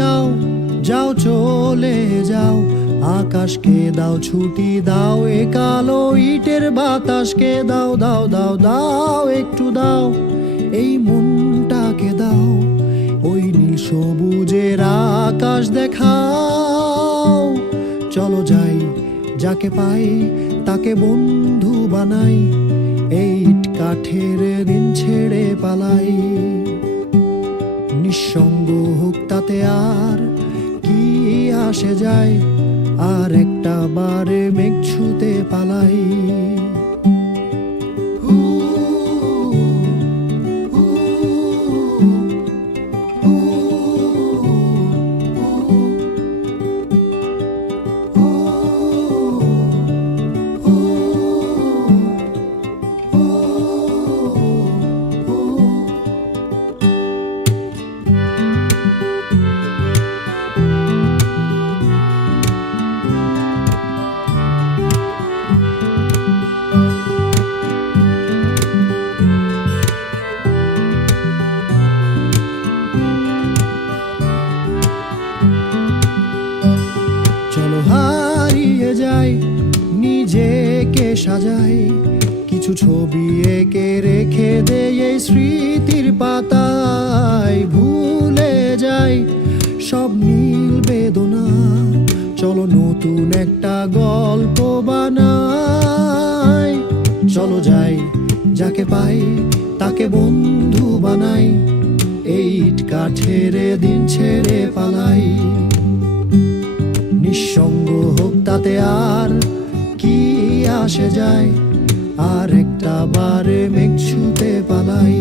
নাও, যাও চলে যাও, আকাশকে দাও ছুটি দাও, এ কালো ইটের বাতাসকে দাও দাও দাও দাও একটু দাও, এই মনটাকে দাও, ওই নীল সবুজের আকাশ দেখাও। চলো যাই, যাকে পাই তাকে বন্ধু বানাই, এই ইট কাঠের দিন ছেড়ে পালাই। নিঃসঙ্গ হোক তাতে আর কি আসে যায়, আর একটা বারে মেঘ ছুঁতে পালাই। চলো হারিয়ে যাই, নিজেকে সাজাই, কিছু ছবি এঁকে রেখে দেই এই স্মৃতির পাতায়। ভুলে যাই সব নীল বেদনা, চলো নতুন একটা গল্প বানাই। চলো যাই, যাকে পাই তাকে বন্ধু বানাই, এই ইট কাঠের দিন ছেড়ে পালাই। নিঃসঙ্গ হোক তাতে আর কি আসে যায়, আর একটা বারে মেঘ ছুঁতে পালাই।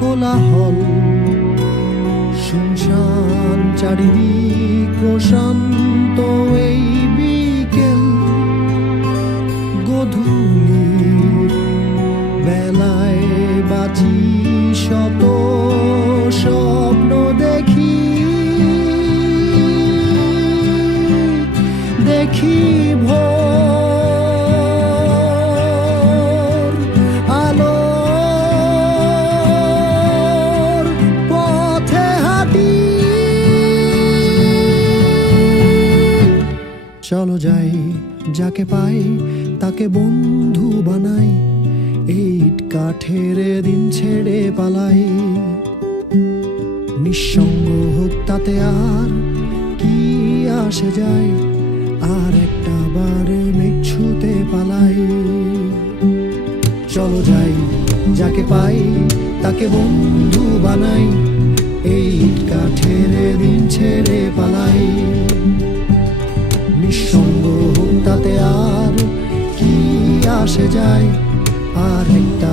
কোলাহল শুনশান চারিদিক, প্রশান্ত এই বিকেল, গধূলির বেলায় বাজি শত স্বপ্ন দেখি, দেখি ভোর আলোর পথে হাঁটি। চলো যাই, যাকে পাই তাকে বন্ধু বানাই, এই ইট কাঠের দিন ছেড়ে পালাই। নিঃসঙ্গ হোক তাতে আর কি আসে যায়, আর একটা বারে মেঘ ছুঁতে পালাই। চলো যাই, যাকে পাই তাকে বন্ধু বানাই, এই ইট কাঠের দিন ছেড়ে পালাই। নিঃসঙ্গ হোক তাতে আর কি আসে যায়, আর একটা